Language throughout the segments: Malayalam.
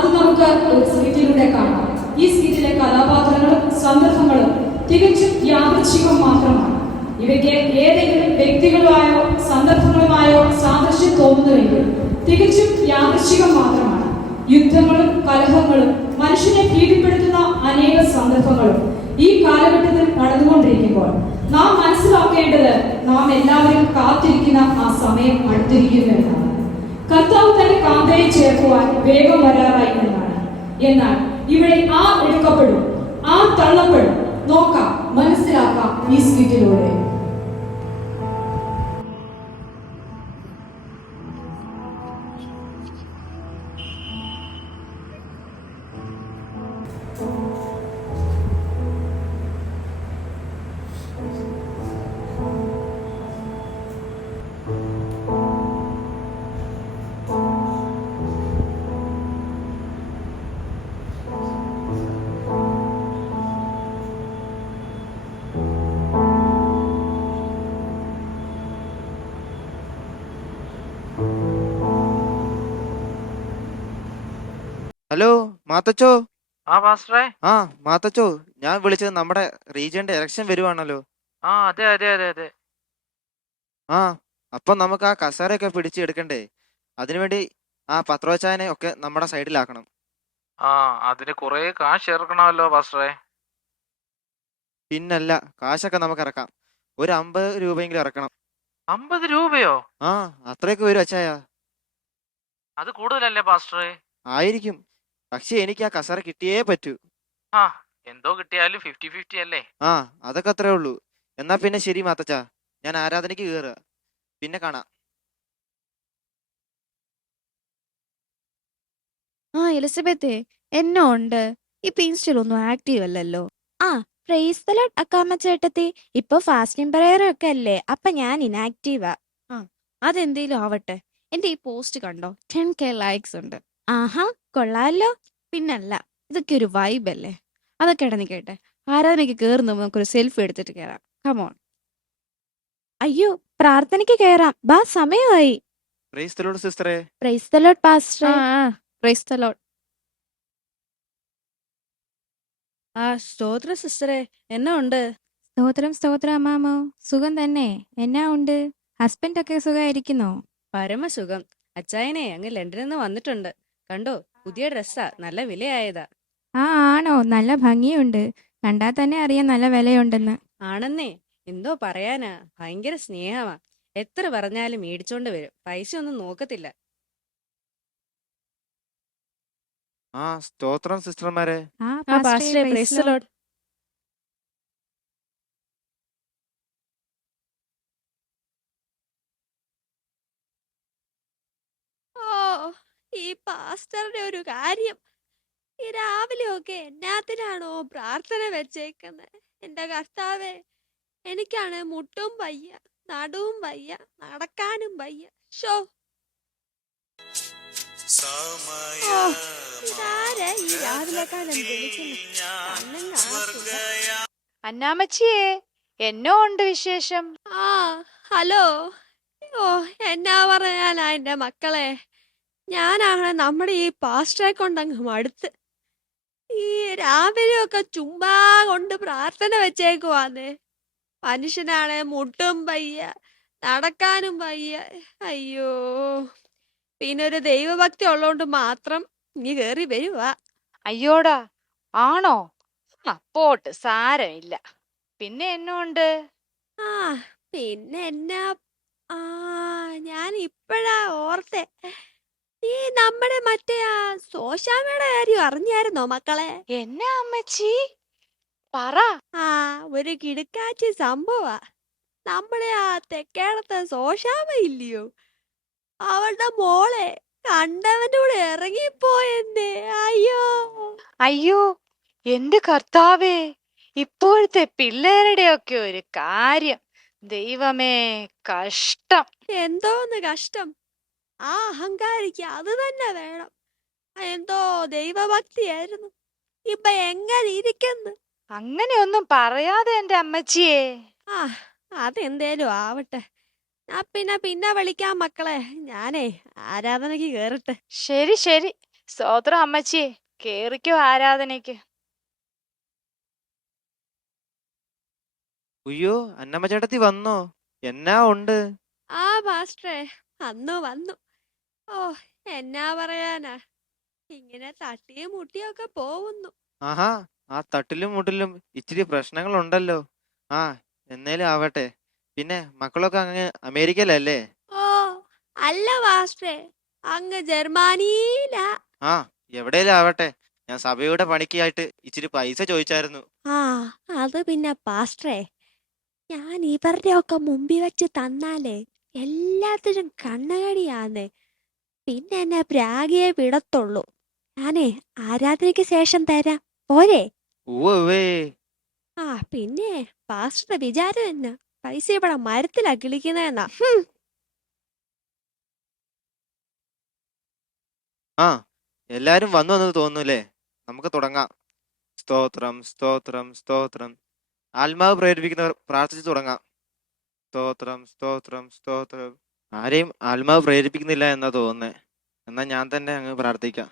അത് നമുക്ക് സ്കിറ്റിലൂടെ കാണാം. ഈ സ്കിറ്റിലെ കഥാപാത്രങ്ങളും സന്ദർഭങ്ങളും തികച്ചും യാദൃച്ഛികം മാത്രമാണ്. ഇവയ്ക്ക് ഏതെങ്കിലും വ്യക്തികളുമായോ സന്ദർഭങ്ങളുമായോ സാദൃശ്യം തോന്നുന്നുവെങ്കിൽ തികച്ചും യാദൃച്ഛികം മാത്രമാണ്. യുദ്ധങ്ങളും കലഹങ്ങളും മനുഷ്യനെ ഭീതിപ്പെടുത്തുന്ന അനേക സന്ദർഭങ്ങളും ഈ കാലഘട്ടത്തിൽ നടന്നുകൊണ്ടിരിക്കുമ്പോൾ നാം മനസ്സിലാക്കേണ്ടത് നാം എല്ലാവരും കാത്തിരിക്കുന്ന ആ സമയം അടുത്തിരിക്കുന്നു എന്നാണ്. കർത്താവ് തന്റെ കാന്തയെ ചേർക്കുവാൻ വേഗം വരാറായി എന്നാണ്. എന്നാൽ ഇവിടെ ആ എടുക്കപ്പെടും ആ തള്ളപ്പെടും. നോക്കാം മനസ്സിലാക്കാം ഈ സ്കിറ്റിലൂടെ ഹലോ മാത്തച്ചോ ആ മാസ്റ്ററേ. ആ മാത്തച്ചോ ഞാൻ വിളിച്ചത് നമ്മുടെ റീജിയന്റെ ഇലക്ഷൻ വരുവാണല്ലോ. ആ അതെ അതെ അതെ അതെ. ആ അപ്പൊ നമുക്ക് ആ കസേരയൊക്കെ പിടിച്ചെടുക്കണ്ടേ അതിനുവേണ്ടി ആ പത്രോച്ചായനെ ഒക്കെ നമ്മുടെ സൈഡിലാക്കണം. ആ അതിന് കുറെ കാശ് ഇറക്കണമല്ലോ മാസ്റ്ററേ. പിന്നല്ല കാശൊക്കെ നമുക്ക് ഇറക്കാം. ഒരു അമ്പത് രൂപയെങ്കിലും ഇറക്കണം. അമ്പത് രൂപയോ? ആ അത്രയൊക്കെ വരും അച്ചായ. അത് കൂടുതലല്ലേ പാസ്റ്ററെ? ആയിരിക്കും. പക്ഷെ എനിക്ക് ആ കസറ കിട്ടിയേ പറ്റൂ. ആ എന്തോ കിട്ടിയാലും ഫിഫ്റ്റി ഫിഫ്റ്റി അല്ലേ? ആ അതൊക്കെ അത്രേ ഉള്ളൂ. എന്നാ പിന്നെ ശരി മാത്തച്ച ഞാൻ ആരാധനയ്ക്ക് കയറുക പിന്നെ കാണാം. ആ എലിസബത്തെ എന്നോ ഉണ്ട്. ഈ ഇൻസ്റ്റയിലൊന്നും ആക്റ്റീവ് അല്ലല്ലോ. ആ പ്രൈസ് ദ ലോർഡ് അക്കാമ്മ ചേട്ടത്തി. ഇപ്പൊ ഫാസ്റ്റിംഗ് പ്രയർ ഒക്കെ അല്ലേ? അപ്പൊ ഞാൻ ഇനാക്റ്റീവാ ആ. അതെന്തേലും ആവട്ടെ. എന്റെ ഈ പോസ്റ്റ് കണ്ടോ? ടെൻ കെ ലൈക്സ് ഉണ്ട്. ആഹാ കൊള്ളാലോ. പിന്നല്ല ഇതൊക്കെ ഒരു വൈബ് അല്ലേ? അതൊക്കെ ഇടന്ന് കേട്ടെ. ആരാധനയ്ക്ക് കേറുന്നു നമുക്കൊരു സെൽഫി എടുത്തിട്ട് കയറാം കമോൺ അയ്യോ പ്രാർത്ഥനയ്ക്ക് കയറാം ബാ സമയമായി. പ്രൈസ് സിസ്റ്ററെ praise the Lord pastor praise ആ സ്തോത്ര സിസ്റ്ററെ. എന്നാ ഉണ്ട്? സ്തോത്രം സ്തോത്രം അമ്മാമോ. സുഖം തന്നെ. എന്നാ ഉണ്ട്? ഹസ്ബൻഡ് ഒക്കെ സുഖമായിരിക്കുന്നോ പരമസുഖം. അച്ചായനെ അങ്ങ് ലണ്ടനിൽ നിന്ന് വന്നിട്ടുണ്ട്. കണ്ടോ? പുതിയ ഡ്രസ്സാ. നല്ല വിലയായതാ. ആ ആണോ. നല്ല ഭംഗിയുണ്ട്. കണ്ടാ തന്നെ അറിയാം നല്ല വിലയുണ്ടെന്ന്. ആണെന്നേ. എന്തോ പറയാനാ. ഭയങ്കര സ്നേഹമാ. എത്ര പറഞ്ഞാലും മേടിച്ചോണ്ട് വരും. പൈസ ഒന്നും നോക്കത്തില്ല. ആ സ്തോത്രം സിസ്റ്റർമാരെ. ആ ആ പാസ്റ്ററെ പ്രൈസ് ദ ലോർഡ് ഓ ഈ പാസ്റ്ററുടെ ഒരു കാര്യം. ഈ രാവിലെയൊക്കെ എന്നാത്തിനാണോ പ്രാർത്ഥന വെച്ചേക്കുന്നത് എന്റെ കർത്താവേ എനിക്കാണ് മുട്ടും വയ്യ നടുവും വയ്യ നടക്കാനും വയ്യ. ഷോ അന്നാമച്ചിയേ എന്നോ ഉണ്ട് വിശേഷം? ആ ഹലോ. ഓ എന്നാ പറയാനാ എന്റെ മക്കളെ? ഞാനാണ് നമ്മുടെ ഈ പാസ്റ്ററെ കൊണ്ടങ്ങ് മടുത്ത്. ഈ രാവിലെയൊക്കെ ചുമ്മാ കൊണ്ട് പ്രാർത്ഥന വെച്ചേക്കുവാന്ന്. മനുഷ്യനാണെ മുട്ടും പയ്യ നടക്കാനും വയ്യ അയ്യോ. പിന്നെ ഒരു ദൈവഭക്തി ഉള്ളോണ്ട് മാത്രം നീ കേറി വരുവാ. അയ്യോടാ ആണോ? അപ്പോട്ട് സാരമില്ല. പിന്നെ എന്നോണ്ട്? ആ പിന്നെ എന്നാ? ആ ഞാൻ ഇപ്പഴാ ഓർത്തെ. നീ നമ്മുടെ മറ്റേ ആ സോഷാമയുടെ കാര്യം അറിഞ്ഞായിരുന്നോ മക്കളെ? എന്നാ അമ്മച്ചി? പറ. ആ ഒരു കിടുക്കാച്ചി സംഭവാ. നമ്മളെ ആ തെക്കേടത്തെ സോഷാമ ഇല്ലയോ? അവളുടെ മോളെ കണ്ടവന്റെ കൂടെ ഇറങ്ങിപ്പോയെന്നേ. അയ്യോ. അയ്യോ എന്റെ കർത്താവേ ഇപ്പോഴത്തെ പിള്ളേരുടെയൊക്കെ ഒരു കാര്യം. ദൈവമേ കഷ്ടം. എന്തോന്ന് കഷ്ടം? ആ അഹങ്കാരിക്ക് അത് തന്നെ വേണം. എന്തോ ദൈവഭക്തിയായിരുന്നു. ഇപ്പൊ എങ്ങനെ ഇരിക്കുന്നു? അങ്ങനെയൊന്നും പറയാതെ എന്റെ അമ്മച്ചിയെ. ആ അതെന്തേലും ആവട്ടെ. ഞാൻ പിന്നെ പിന്നെ വിളിക്കാം മക്കളെ. ഞാനേ ആരാധനയ്ക്ക് കേറട്ടെ. ശരി ശരി. സ്തോത്രം അമ്മച്ചി കേറിക്കോ ആരാധനയ്ക്ക്. അയ്യോ അന്നമ്മ ചേട്ടത്തി വന്നോ? എന്നാ ഉണ്ട്? ആ പാസ്റ്ററെ വന്നു വന്നു. ഓ എന്നാ പറയാനാ? ഇങ്ങനെ തട്ടിയും മുട്ടിയൊക്കെ പോവുന്നു ആഹാ ആ തട്ടിലും മുട്ടിലും ഇച്ചിരി പ്രശ്നങ്ങളുണ്ടല്ലോ. ആ എന്നേലും ആവട്ടെ. പിന്നെ മക്കളൊക്കെ അങ്ങ് അമേരിക്കയിലല്ലേ? ഓ അല്ല പാസ്റ്ററെ അങ്ങ് ജർമ്മനിയിലാ. ആ എവിടെയും ആവട്ടെ ഞാൻ സഭയുടെ പണിക്കായിട്ട് ഇച്ചിരി പൈസ ചോദിച്ചായിരുന്നു. ആ അത് പിന്നെ പാസ്റ്ററെ ഞാൻ ഇവരുടെ ഒക്കെ മുമ്പിൽ വെച്ച് തന്നാലേ എല്ലാത്തിനും കണ്ണുകടിയാന്ന്. പിന്നെ എന്നെ പ്രാഗിയെ വിടത്തുള്ളൂ. ഞാനേ ആരാധനയ്ക്ക് ശേഷം തരാം. പോരെ? ഉവ്വേ ആ പിന്നെ പാസ്റ്ററുടെ വിചാരം എന്നാ? പൈസ ഇവിടെ മരത്തിലാ കിളിക്കുന്നതെന്നാ ആ എല്ലാരും വന്നു വന്നത് തോന്നുന്നല്ലേ നമുക്ക് തുടങ്ങാം. സ്തോത്രം സ്തോത്രം സ്തോത്രം. ആത്മാവ് പ്രേരിപ്പിക്കുന്നവർ പ്രാർത്ഥിച്ചു തുടങ്ങാം. സ്തോത്രം സ്തോത്രം സ്തോത്രം. ആരെയും ആത്മാവ് പ്രേരിപ്പിക്കുന്നില്ല എന്നാ തോന്നുന്നേ. എന്നാ ഞാൻ തന്നെ അങ്ങ് പ്രാർത്ഥിക്കാം.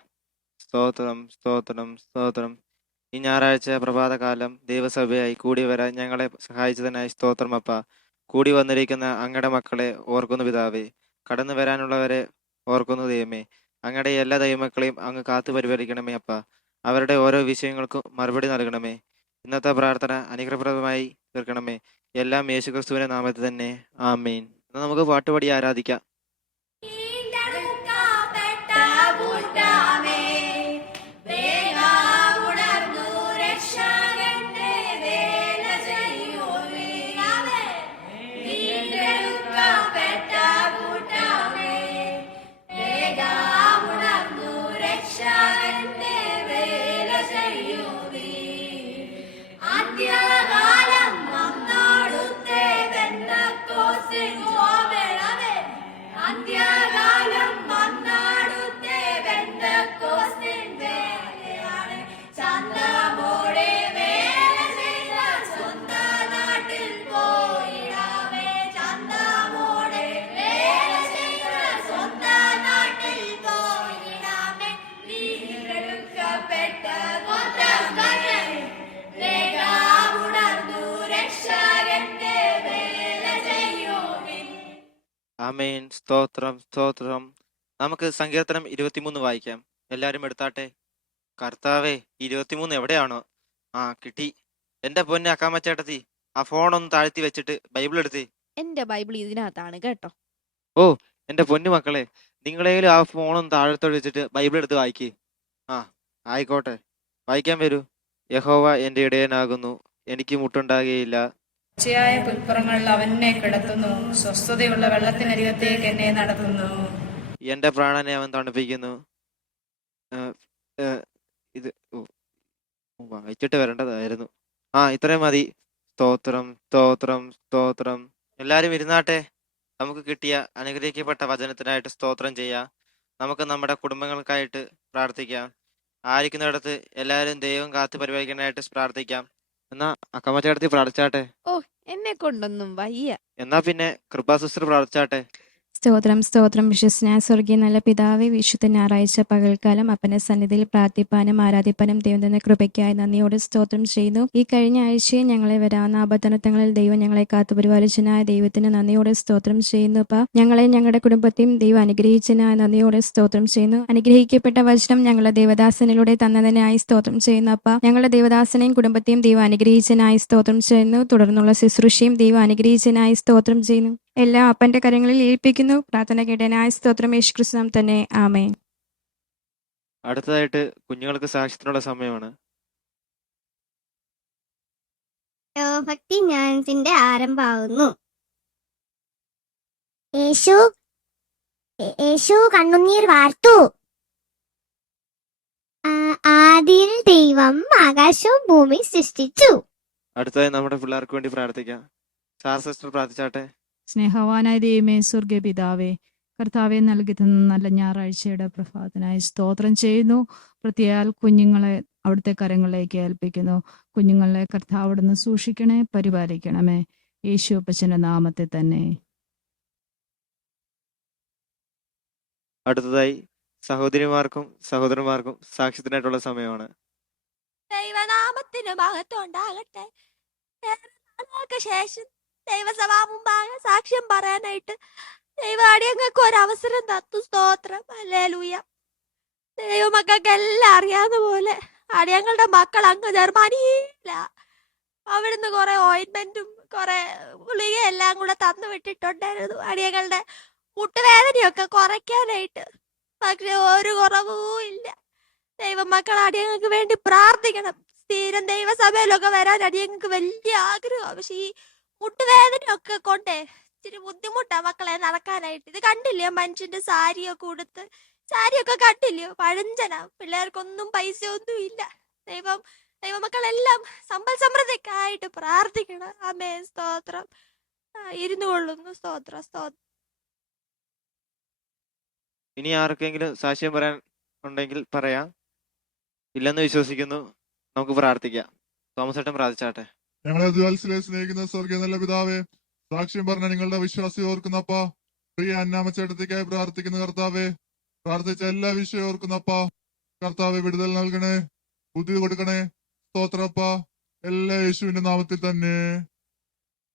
സ്തോത്രം സ്തോത്രം സ്തോത്രം. ഈ ഞായറാഴ്ച പ്രഭാതകാലം ദൈവസഭയായി കൂടി വരാൻ ഞങ്ങളെ സഹായിച്ചതിനായി സ്തോത്രം അപ്പ. കൂടി വന്നിരിക്കുന്ന അങ്ങയുടെ മക്കളെ ഓർക്കുന്നു പിതാവേ. കടന്നു വരാനുള്ളവരെ ഓർക്കുന്നു ദൈവമേ. അങ്ങയുടെ എല്ലാ ദൈവമക്കളെയും അങ്ങ് കാത്തു പരിപാലിക്കണമേ അപ്പ. അവരുടെ ഓരോ വിഷയങ്ങൾക്കും മറുപടി നൽകണമേ. ഇന്നത്തെ പ്രാർത്ഥന അനുഗ്രഹപ്രദമായി തീർക്കണമേ. എല്ലാം യേശുക്രിസ്തുവിന്റെ നാമത്തിൽ തന്നെ. ആമീൻ. നമുക്ക് പാട്ടുപാടി ആരാധിക്കാം. സ്തോത്രം സ്തോത്രം. നമുക്ക് സങ്കീർത്തനം ഇരുപത്തിമൂന്ന് വായിക്കാം. എല്ലാവരും എടുത്താട്ടെ? കർത്താവേ ഇരുപത്തിമൂന്ന് എവിടെയാണോ? ആ കിട്ടി. എന്റെ പൊന്നെ അക്കാമച്ചേട്ടത്തി ആ ഫോൺ ഒന്ന് താഴ്ത്തി വെച്ചിട്ട് ബൈബിൾ എടുത്തേ. എന്റെ ബൈബിൾ ഇതിനകത്താണ് കേട്ടോ. ഓ എന്റെ പൊന്നു മക്കളെ നിങ്ങളേലും ആ ഫോൺ ഒന്ന് താഴത്തോട്ട് വെച്ചിട്ട് ബൈബിൾ എടുത്ത് വായിക്കേ. ആ ആയിക്കോട്ടെ. വായിക്കാൻ വരൂ. യഹോവ എന്റെ ഇടയനാകുന്നു. എനിക്ക് മുട്ടുണ്ടാകുകയില്ല. പച്ചയായ പുൽപ്പുറങ്ങളിൽ അവനെ കിടത്തുന്നു. സ്വസ്ഥതയുള്ള വെള്ളത്തിനരികത്തേക്ക് എന്നെ നടത്തുന്നു. എന്റെ പ്രാണനെ അവൻ തണുപ്പിക്കുന്നു. ഇത് വായിച്ചിട്ട് വരേണ്ടതായിരുന്നു. ആ ഇത്രയും മതി. സ്തോത്രം സ്തോത്രം സ്തോത്രം. എല്ലാരും ഇരുന്നാട്ടെ. നമുക്ക് കിട്ടിയ അനുഗ്രഹിക്കപ്പെട്ട വചനത്തിനായിട്ട് സ്തോത്രം ചെയ്യാം. നമുക്ക് നമ്മുടെ കുടുംബങ്ങൾക്കായിട്ട് പ്രാർത്ഥിക്കാം. ആയിരിക്കുന്നിടത്ത് എല്ലാവരും ദൈവം കാത്തു പരിപാലിക്കാനായിട്ട് പ്രാർത്ഥിക്കാം. എന്നാ അക്കമ്മച്ചേടത്തി പ്രാർത്ഥിച്ചാട്ടെ. എന്നെ കൊണ്ടൊന്നും വയ്യ. എന്നാ പിന്നെ കൃപാസുസ്ത്ര പ്രാർത്ഥിച്ചാട്ടെ. സ്തോത്രം സ്തോത്രം. വിശ്വസനായ സ്വർഗീയ നല്ല പിതാവെ വിശുദ്ധ ഞായറാഴ്ച പകൽക്കാലം അപ്പന്റെ സന്നിധിയിൽ പ്രാർത്ഥിപ്പാനും ആരാധിപ്പാനും ദൈവം കൃപയ്ക്കായി നന്ദിയോട് സ്തോത്രം ചെയ്യുന്നു. ഈ കഴിഞ്ഞ ആഴ്ചയിൽ ഞങ്ങളെ വരാവുന്ന അബദ്ധനത്തങ്ങളിൽ ദൈവം ഞങ്ങളെ കാത്തുപരിപാലിച്ചനായ ദൈവത്തിന് നന്ദിയോടെ സ്തോത്രം ചെയ്യുന്നു അപ്പ. ഞങ്ങളെ ഞങ്ങളുടെ കുടുംബത്തെയും ദൈവം അനുഗ്രഹിച്ചനായ നന്ദിയോടെ സ്തോത്രം ചെയ്യുന്നു. അനുഗ്രഹിക്കപ്പെട്ട വചനം ഞങ്ങളുടെ ദേവദാസനിലൂടെ തന്നതിനായി സ്തോത്രം ചെയ്യുന്നു അപ്പ. ഞങ്ങളുടെ ദേവദാസനെയും കുടുംബത്തെയും ദൈവം അനുഗ്രഹിച്ചനായി സ്തോത്രം ചെയ്യുന്നു. തുടർന്നുള്ള ശുശ്രൂഷയും ദൈവം അനുഗ്രഹിച്ചനായി സ്തോത്രം ചെയ്യുന്നു. എല്ലാം അപ്പന്റെ കരങ്ങളിൽ ഏൽപ്പിക്കുന്നു. പ്രാർത്ഥന കേട്ടനായ സ്തോത്രം യേശു ക്രിസ്തു തന്നെ. ആമേ അടുത്തതായിട്ട് കുഞ്ഞുങ്ങൾക്ക് സാക്ഷ്യത്തിനുള്ള സമയമാണ്. ഭക്തി ജ്ഞാനത്തിന്റെ ആരംഭാവുന്നു യേശു യേശു കണ്ണുനീർ വാർത്തു. ആ, ആദിയിൽ ദൈവം ആകാശവും ഭൂമി സൃഷ്ടിച്ചു. അടുത്തതായി നമ്മുടെ പിള്ളേർക്ക് വേണ്ടി പ്രാർത്ഥിക്കാം. Sir sister പ്രാർത്ഥിച്ചാട്ടെ. സ്നേഹവാനായ ദൈവമേ സ്വർഗപിതാവേ കർത്താവെ നൽകി തന്ന നല്ല ഞായറാഴ്ചയുടെ പ്രഭാതത്തിനായി സ്തോത്രം ചെയ്യുന്നു. പ്രത്യേകാൽ കുഞ്ഞുങ്ങളെ അവിടുത്തെ കരങ്ങളിലേക്ക് ഏൽപ്പിക്കുന്നു. കുഞ്ഞുങ്ങളെ കർത്താവ് അവിടുന്ന് സൂക്ഷിക്കണേ പരിപാലിക്കണമേ. യേശു അപ്പച്ചന്റെ നാമത്തെ തന്നെ. അടുത്തതായി സഹോദരിമാർക്കും സഹോദരന്മാർക്കും സാക്ഷ്യത്തിനായിട്ടുള്ള സമയമാണ്. ദൈവനാമത്തിന് മഹത്വം ഉണ്ടാകട്ടെ. ശേഷം ദൈവസഭാ മുമ്പാകെ സാക്ഷ്യം പറയാനായിട്ട് ദൈവാടിയങ്ങൾക്ക് ഒരു അവസരം തത്തു സ്തോത്രം. അല്ലേ ലൂയ ദൈവമക്കൾക്ക് എല്ലാം അറിയാവുന്ന പോലെ അടിയങ്ങളുടെ മക്കൾ അങ്ങ് ജർമ്മനിയില്ല അവിടുന്ന് കുറെ ഓയിൻമെന്റും കുറെ ഗുളികയും എല്ലാം കൂടെ തന്നു വിട്ടിട്ടുണ്ടായിരുന്നു. അടിയങ്ങളുടെ മുട്ടുവേദനയൊക്കെ കുറയ്ക്കാനായിട്ട്. പക്ഷെ ഒരു കുറവും ഇല്ല. ദൈവമക്കൾ അടിയങ്ങൾക്ക് വേണ്ടി പ്രാർത്ഥിക്കണം. സ്ഥിരം ദൈവസഭയിലൊക്കെ വരാൻ അടിയങ്ങൾക്ക് വലിയ ആഗ്രഹമാണ് പക്ഷെ ഈ മുട്ടുവേദനയൊക്കെ കൊണ്ടേ ഇച്ചിരി ബുദ്ധിമുട്ടാ മക്കളെ നടക്കാനായിട്ട്. ഇത് കണ്ടില്ലയോ മനുഷ്യന്റെ സാരിയൊക്കെ ഉടുത്ത് സാരിയൊക്കെ കണ്ടില്ലയോ പഴഞ്ചന. പിള്ളേർക്കൊന്നും പൈസ ഒന്നും ഇല്ല ദൈവം ദൈവമക്കളെല്ലാം സമ്പൽ സമൃദ്ധിക്കായിട്ട് പ്രാർത്ഥിക്കണം. അമേ സ്തോത്രം. ഇരുന്നു കൊള്ളുന്നു. സ്തോത്രം സ്തോത്രം. ഇനി ആർക്കെങ്കിലും സാക്ഷ്യം പറയാൻ ഉണ്ടെങ്കിൽ പറയാം. ഇല്ലെന്ന് വിശ്വസിക്കുന്നു. നമുക്ക് പ്രാർത്ഥിക്കാം. തോമസ് ഏട്ടൻ പ്രാർത്ഥിച്ചാട്ടെ. ഞങ്ങളെ ദ്വാൽസിലെ സ്നേഹിക്കുന്ന സ്വർഗീയ നല്ല പിതാവേ സാക്ഷ്യം പറഞ്ഞ നിങ്ങളുടെ വിശ്വാസി ഓർക്കുന്നപ്പ. പ്രിയ അന്നാമച്ചേട്ടത്തേക്കായി പ്രാർത്ഥിക്കുന്ന കർത്താവേ പ്രാർത്ഥിച്ച എല്ലാ വിഷയം ഓർക്കുന്നപ്പ. കർത്താവെ വിടുതൽ നൽകണേ ബുദ്ധി കൊടുക്കണേ സ്തോത്രപ്പ. എല്ലാ യേശുവിന്റെ നാമത്തിൽ തന്നെ.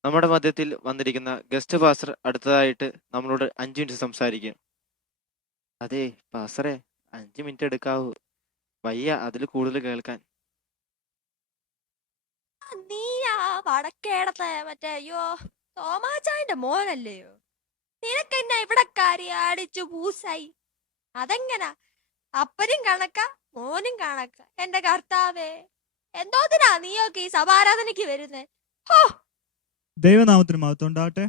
നമ്മുടെ മധ്യത്തിൽ വന്നിരിക്കുന്ന ഗസ്റ്റ് പാസ്റ്റർ അടുത്തതായിട്ട് നമ്മളോട് അഞ്ചു മിനിറ്റ് സംസാരിക്കും. അതെ പാസ്റ്ററെ അഞ്ചു മിനിറ്റ് എടുക്കാവൂ. വയ്യ അതിൽ കൂടുതൽ കേൾക്കാൻ. നീയാ വടക്കേടത്തെ മറ്റേ അയ്യോ തോമാച്ചായന്റെ മോനല്ലയോ? നിനക്കെന്നെ ഇവിടെ കാരി അടിച്ചു പൂസായി? അതെങ്ങനാ? അപ്പനും കണക്ക മോനും കണക്ക. എന്റെ കർത്താവേ എന്തോതിനാ നീയൊക്കെ ഈ സഭാരാധനയ്ക്ക് വരുന്നേ? ഹോ! ദൈവനാമത്തിന് മഹത്വം ഉണ്ടാവട്ടെ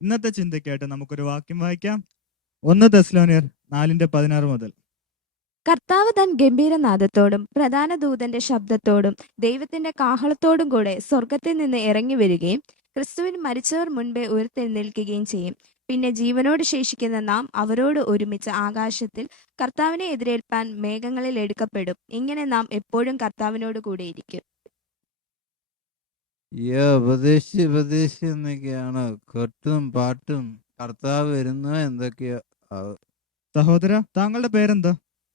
ഇന്നത്തെ ചിന്തയ്ക്കായിട്ട് നമുക്കൊരു വാക്യം വായിക്കാം. ഒന്ന് തെസ്ലോനിയർ നാലിന്റെ പതിനാറ് മുതൽ. കർത്താവ് തൻ ഗംഭീരനാദത്തോടും പ്രധാന ദൂതന്റെ ശബ്ദത്തോടും ദൈവത്തിന്റെ കാഹളത്തോടും കൂടെ സ്വർഗത്തിൽ നിന്ന് ഇറങ്ങി വരികയും ക്രിസ്തുവിൻ മരിച്ചവർ മുൻപേ ഉയർത്തെഴുന്നേൽക്കുകയും ചെയ്യും. പിന്നെ ജീവനോട് ശേഷിക്കുന്ന നാം അവരോട് ഒരുമിച്ച് ആകാശത്തിൽ കർത്താവിനെ എതിരേൽപ്പാൻ മേഘങ്ങളിൽ എടുക്കപ്പെടും. ഇങ്ങനെ നാം എപ്പോഴും കർത്താവിനോട് കൂടെയിരിക്കും അയ്യോ എന്നൊക്കെയാണ് കൊട്ടും പാട്ടും കർത്താവ് വരുന്നു എന്തൊക്കെയോ. സഹോദര താങ്കളുടെ പേരെന്താ?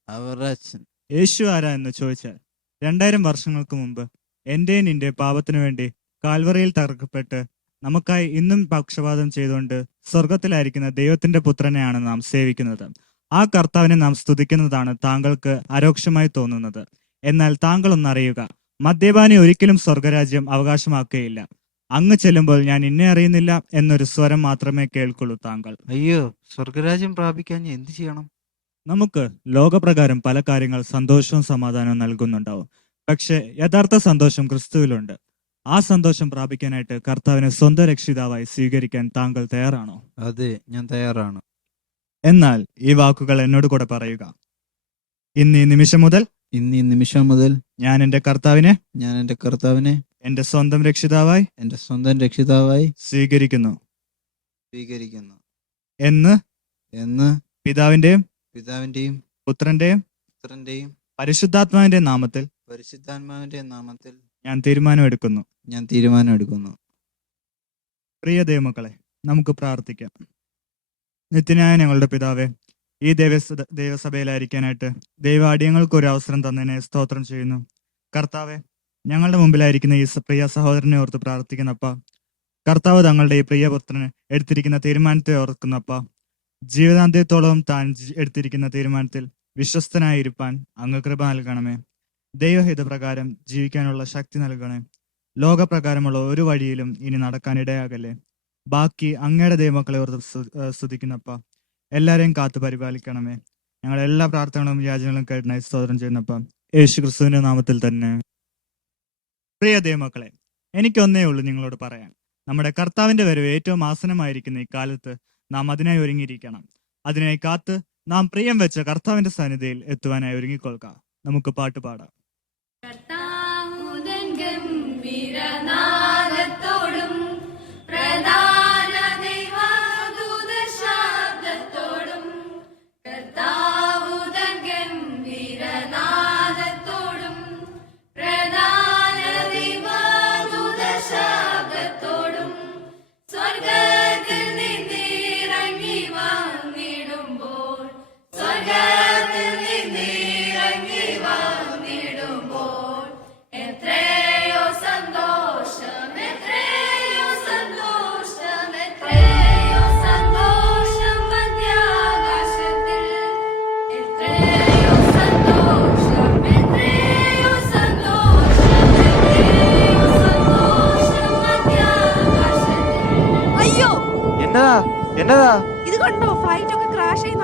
അവരുടെ അച്ഛൻ. യേശു ആരാ എന്ന് ചോദിച്ചാൽ രണ്ടായിരം വർഷങ്ങൾക്ക് മുമ്പ് എന്റെ നിന്റെ പാപത്തിനു വേണ്ടി കാൽവറയിൽ തകർക്കപ്പെട്ട് നമുക്കായി ഇന്നും പക്ഷപാതം ചെയ്തുകൊണ്ട് സ്വർഗത്തിലായിരിക്കുന്ന ദൈവത്തിന്റെ പുത്രനെയാണ് നാം സേവിക്കുന്നത്. ആ കർത്താവിനെ നാം സ്തുതിക്കുന്നതാണ് താങ്കൾക്ക് അരോക്ഷമായി തോന്നുന്നത്. എന്നാൽ താങ്കൾ ഒന്നറിയുക മദ്യപാനി ഒരിക്കലും സ്വർഗരാജ്യം അവകാശമാക്കുകയില്ല. അങ്ങ് ചെല്ലുമ്പോൾ ഞാൻ ഇന്നെ അറിയുന്നില്ല എന്നൊരു സ്വരം മാത്രമേ കേൾക്കുള്ളൂ താങ്കൾ. അയ്യോ സ്വർഗരാജ്യം പ്രാപിക്കാൻ എന്ത് ചെയ്യണം? നമുക്ക് ലോകപ്രകാരം പല കാര്യങ്ങൾ സന്തോഷവും സമാധാനവും നൽകുന്നുണ്ടാവും. പക്ഷെ യഥാർത്ഥ സന്തോഷം ക്രിസ്തുവിലുണ്ട്. ആ സന്തോഷം പ്രാപിക്കാനായിട്ട് കർത്താവിനെ സ്വന്തം രക്ഷിതാവായി സ്വീകരിക്കാൻ താങ്കൾ തയ്യാറാണോ? അതെ ഞാൻ തയ്യാറാണ്. എന്നാൽ ഈ വാക്കുകൾ എന്നോട് കൂടെ പറയുക. ഇന്ന് ഈ നിമിഷം മുതൽ ഇന്ന് ഈ നിമിഷം മുതൽ ഞാൻ എന്റെ കർത്താവിനെ ഞാൻ എന്റെ കർത്താവിനെ എന്റെ സ്വന്തം രക്ഷിതാവായി എന്റെ സ്വന്തം രക്ഷിതാവായി സ്വീകരിക്കുന്നു. സ്വീകരിക്കുന്നു. എന്ന് എന്ന് പിതാവിന്റെയും പിതാവിന്റെയും പുത്രന്റെയും പുത്രന്റെയും പരിശുദ്ധാത്മാവിന്റെ നാമത്തിൽ പരിശുദ്ധാത്മാവിന്റെ നാമത്തിൽ ഞാൻ തീരുമാനമെടുക്കുന്നു. ഞാൻ തീരുമാനമെടുക്കുന്നു. പ്രിയ ദൈവമക്കളെ നമുക്ക് പ്രാർത്ഥിക്കാം. നിത്യനായ ഞങ്ങളുടെ പിതാവേ ഈ ദേവസ ദൈവസഭയിലായിരിക്കാനായിട്ട് ദൈവാടിയങ്ങൾക്ക് ഒരു അവസരം തന്നതിനെ സ്തോത്രം ചെയ്യുന്നു. കർത്താവെ ഞങ്ങളുടെ മുമ്പിലായിരിക്കുന്ന ഈ പ്രിയ സഹോദരനെ ഓർത്ത് പ്രാർത്ഥിക്കുന്നപ്പ. കർത്താവ് തങ്ങളുടെ ഈ പ്രിയപുത്രന് എടുത്തിരിക്കുന്ന തീരുമാനത്തെ ഓർക്കുന്നപ്പ. ജീവിതാന്ത്യത്തോളം താൻ എടുത്തിരിക്കുന്ന തീരുമാനത്തിൽ വിശ്വസ്തനായിരിക്കാൻ അങ്ങ് കൃപ നൽകണമേ. ദൈവഹിതപ്രകാരം ജീവിക്കാനുള്ള ശക്തി നൽകണേ ലോകപ്രകാരമുള്ള ഒരു വഴിയിലും ഇനി നടക്കാൻ ഇടയാകല്ലേ. ബാക്കി അങ്ങയുടെ ദൈവമക്കളെ ഓർത്ത് സ്തുതിക്കുന്നപ്പ. എല്ലാവരെയും കാത്തു പരിപാലിക്കണമേ. ഞങ്ങൾ എല്ലാ പ്രാർത്ഥനകളും യാചനകളും കേട്ടനായി സ്തോത്രം ചെയ്യുന്നപ്പ. യേശു ക്രിസ്തുവിന്റെ നാമത്തിൽ തന്നെ. പ്രിയ ദൈവമക്കളെ എനിക്കൊന്നേ ഉള്ളൂ നിങ്ങളോട് പറയാൻ. നമ്മുടെ കർത്താവിന്റെ വരവ് ഏറ്റവും ആസനമായിരിക്കുന്ന ഈ കാലത്ത് നാം അതിനായി ഒരുങ്ങിയിരിക്കണം. അതിനായി കാത്ത് നാം പ്രിയം വെച്ച കർത്താവിന്റെ സന്നിധിയിൽ എത്തുവാനായി ഒരുങ്ങിക്കൊള്ളുക. നമുക്ക് പാട്ട് പാടാം.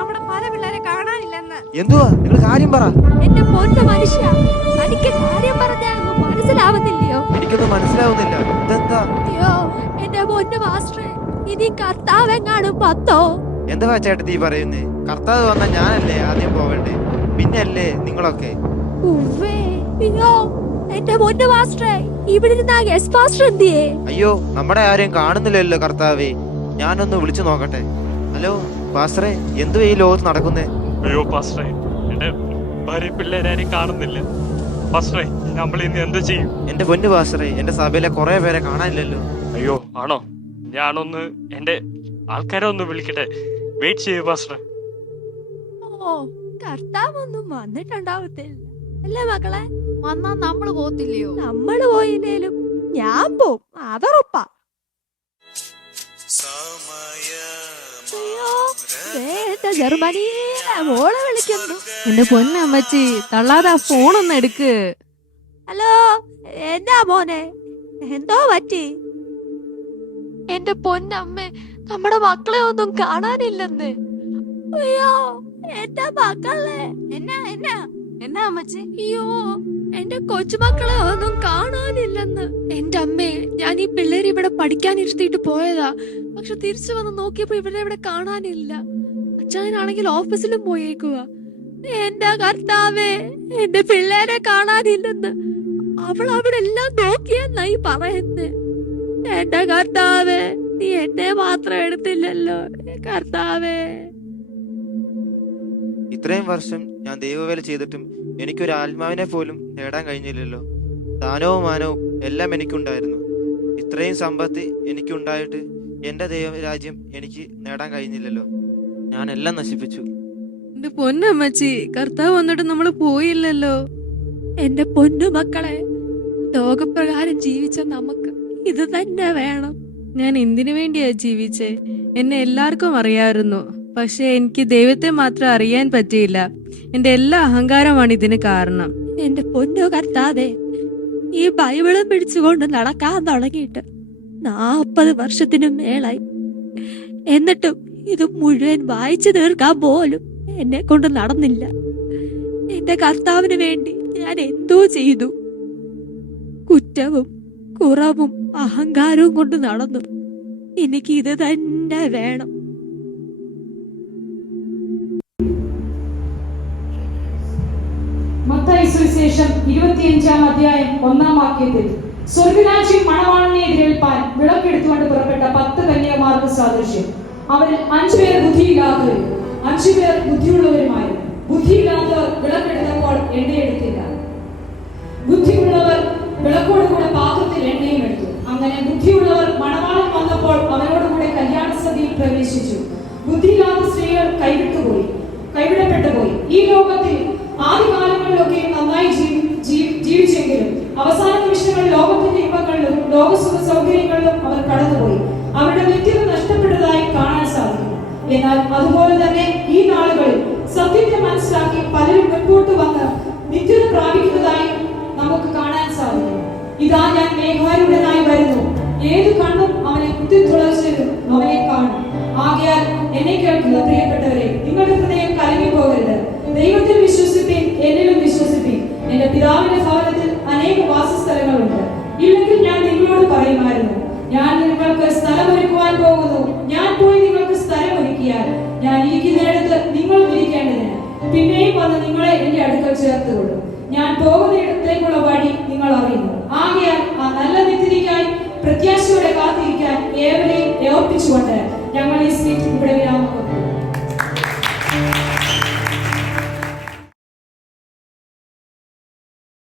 നമ്മുടെ പല പിള്ളേരെ കാണാനില്ലെന്ന്. എന്തുവാ? നിങ്ങൾ കാര്യം പറ. എന്റെ പൊന്നു മനുഷ്യ തനിക്ക് കാര്യം പറഞ്ഞാൽ മനസ്സിലാവുന്നില്ലയോ എനിക്കൊന്നും മനസ്സിലാവുന്നില്ല. ഇതെന്താ? അയ്യോ എന്റെ പൊന്നു മാസ്റ്ററെ ഇനി കർത്താവെങ്ങാനും പത്തോ? എന്താ നീ പറയുന്നേ? കർത്താവ് വന്ന ഞാനല്ലേ ആദ്യം പോവേണ്ടേ? പിന്നല്ലേ നിങ്ങളൊക്കെ? ഉവ്വേ അയ്യോ എന്റെ പൊന്നു മാസ്റ്ററെ ഇവിടെ ഇരുന്ന ഗസ്റ്റ് മാസ്റ്റർ എന്തിയേ? അയ്യോ നമ്മുടെ ആരെയും കാണുന്നില്ലല്ലോ കർത്താവേ. ഞാനൊന്ന് വിളിച്ചു നോക്കട്ടെ. ഹലോ? പാസ്റ്ററെ എന്തുവാ ഈ ലോകത്ത് നടക്കുന്നേ? അയ്യോ പാസ്റ്ററെ എന്റെ ഭാര്യ പിള്ളേരാരും കാണുന്നില്ല. പാസ്റ്ററെ നമ്മൾ ഇന്ന് എന്ത് ചെയ്യും? എന്റെ പൊന്നു പാസ്റ്ററെ എന്റെ സഭയിലെ കുറെ പേരെ കാണാനില്ലല്ലോ. അയ്യോ ആണോ? ഞാനൊന്ന് എന്റെ ആൾക്കാരെ ഒന്ന് വിളിക്കട്ടെ. വെയിറ്റ് ചെയ്യൂ പാസ്റ്ററെ. ഓ കർത്താവൊന്നും വന്നിട്ടുണ്ടാവത്തില്ല. അല്ലേ മക്കളെ? വന്നാ നമ്മൾ പോത്തില്ലയോ നമ്മൾ പോയില്ലേലും ഞാൻ പോവും. അതുറപ്പാ എന്റെ ജർമ്മനിയെ മോളെ വിളിക്കുന്നു. എന്റെ പൊന്നമ്മച്ചി തള്ളാതെ ഫോണൊന്ന് എടുക്ക്. ഹലോ എന്നാ മോനെ? എന്തോ പറ്റി? എന്റെ പൊന്നമ്മേ നമ്മുടെ മക്കളെ ഒന്നും കാണാനില്ലെന്ന്. അയ്യോ എന്റെ മക്കളെ? എന്നാ എന്നാ എന്നാ അമ്മച്ചി? അയ്യോ എന്റെ കൊച്ചുമക്കളെ ഒന്നും കാണാനില്ലെന്ന്. എന്റെ അമ്മേ ഞാൻ ഈ പിള്ളേരെ ഇവിടെ പഠിക്കാൻ ഇരുത്തിയിട്ട് പോയതാ. പക്ഷെ തിരിച്ചു വന്ന് നോക്കിയപ്പോ ഇവരെ ഇവിടെ കാണാനില്ല. അച്ഛനാണെങ്കിൽ ഓഫീസിലും പോയേക്കുക എന്റെ കർത്താവേ എന്റെ പിള്ളേരെ കാണാനില്ലെന്ന്. അവൾ അവിടെ എല്ലാം നോക്കിയെന്നായി പറയുന്നേ. എന്റെ കർത്താവേ നീ എന്നെ മാത്രം എടുത്തില്ലല്ലോ കർത്താവേ. ഇത്രയും വർഷം ഞാൻ ദൈവവേല ചെയ്തിട്ടും എനിക്കൊരു ആത്മാവിനെ പോലും നേടാൻ കഴിഞ്ഞില്ലല്ലോ. ദാനവും മാനവും എല്ലാം എനിക്കുണ്ടായിരുന്നു. ഇത്രയും സമ്പത്ത് എനിക്കുണ്ടായിട്ട് എന്റെ ദൈവരാജ്യം എനിക്ക് നേടാൻ കഴിഞ്ഞില്ലല്ലോ. ഞാൻ എല്ലാം നശിപ്പിച്ചു. എന്റെ പൊന്നമ്മച്ചി കർത്താവ് വന്നിട്ട് നമ്മൾ പോയില്ലല്ലോ. എന്റെ പൊന്നു മക്കളെ ലോകപ്രകാരം ജീവിച്ച നമുക്ക് ഇത് തന്നെ വേണം. ഞാൻ എന്തിനു വേണ്ടിയാ ജീവിച്ചേ? എന്നെ എല്ലാവർക്കും അറിയാമായിരുന്നു. പക്ഷെ എനിക്ക് ദൈവത്തെ മാത്രം അറിയാൻ പറ്റിയില്ല. എന്റെ എല്ലാ അഹങ്കാരമാണ് ഇതിന് കാരണം. എന്റെ പൊന്നു കർത്താതെ ഈ ബൈബിൾ പിടിച്ചുകൊണ്ട് നടക്കാൻ തുടങ്ങിയിട്ട് നാപ്പത് വർഷത്തിനു മേളായി എന്നിട്ടും ഇത് മുഴുവൻ വായിച്ചു തീർക്കാൻ പോലും എന്നെ കൊണ്ട് നടന്നില്ല. എന്റെ കർത്താവിന് വേണ്ടി ഞാൻ എന്തോ ചെയ്തു. കുറ്റവും കുറവും അഹങ്കാരവും കൊണ്ട് നടന്നു. എനിക്ക് ഇത് തന്നെ വേണം. സുവിശേഷം ഇരുപത്തിയഞ്ചാം അധ്യായം ഒന്നാം വാക്യത്തിൽ. സ്വർഗരാജ്യം മണവാളനെ എതിരേൽപ്പാൻ വിളക്കെടുത്തുകൊണ്ട് പുറപ്പെട്ട പത്ത് കന്യകമാർക്ക് സാദൃശ്യം. അവരിൽ അഞ്ചുപേർ ബുദ്ധിയില്ലാത്തവരും അഞ്ചുപേർ ബുദ്ധിയുള്ളവരുമായിരുന്നു ബുദ്ധിയില്ലാത്തവർ വിളക്കെടുത്തപ്പോൾ എണ്ണയെടുത്തില്ല ബുദ്ധിയുള്ളവർ വിളക്കോടുകൂടെ പാത്രത്തിൽ എണ്ണയും എടുത്തു. അങ്ങനെ ബുദ്ധിയുള്ളവർ മണവാളൻ വന്നപ്പോൾ അവരോടുകൂടെ കല്യാണ സദ്യയിൽ പ്രവേശിച്ചു. ബുദ്ധിയില്ലാത്ത സ്ത്രീകൾ കൈവിട്ടുപോയി. കൈവിടപ്പെട്ടു പോയി ഈ ലോകത്തിൽ ആദ്യകാലങ്ങളിലൊക്കെ നന്നായി ജീവിച്ചെങ്കിലും അവസാന നിമിഷങ്ങളിൽ ലോകത്തിന്റെ ഇമ്പങ്ങളിലും ലോകസുഖ സൗകര്യങ്ങളിലും അവർ കടന്നുപോയി. അവരുടെ നിത്യത നഷ്ടപ്പെട്ടതായി കാണാൻ സാധിക്കും എന്നാൽ അതുപോലെ തന്നെ ഈ നാളുകളിൽ സത്യത്തെ മനസ്സിലാക്കി പലരും മുൻപോട്ട് വന്ന് നിത്യത പ്രാപിക്കുന്നതായി നമുക്ക് കാണാൻ സാധിക്കുന്നു. ഇതാ ഞാൻ മേഘാരൂഢനായി വരുന്നു. ഏത് കണ്ണും അവനെ കുത്തിത്തുളച്ചതും അവനെ കാണും. ആകയാൽ എന്നെ കേൾക്കുന്ന പ്രിയപ്പെട്ടവരെ നിങ്ങളുടെ എന്നിലും വിശ്വസിപ്പീൻ എന്റെ പിതാവിന്റെ ഭവനത്തിൽ അനേക വാസസ്ഥലങ്ങളുണ്ട്. ഇല്ലെങ്കിൽ ഞാൻ നിങ്ങളോട് പറയുമായിരുന്നു ഞാൻ നിങ്ങൾക്ക് സ്ഥലം ഒരുക്കുവാൻ പോകുന്നു. ഞാൻ പോയി നിങ്ങൾക്ക് സ്ഥലം ഒരുക്കിയാൽ ഞാൻ ഇരിക്കുന്നിടത്ത് നിങ്ങൾ ഇരിക്കേണ്ടതിന് പിന്നെയും വന്ന് നിങ്ങളെ എന്റെ അടുക്കൽ ചേർത്തുകൊള്ളും. ഞാൻ പോകുന്ന ഇടത്തേക്കുള്ള വഴി നിങ്ങൾ അറിയുന്നു. ആകയാൽ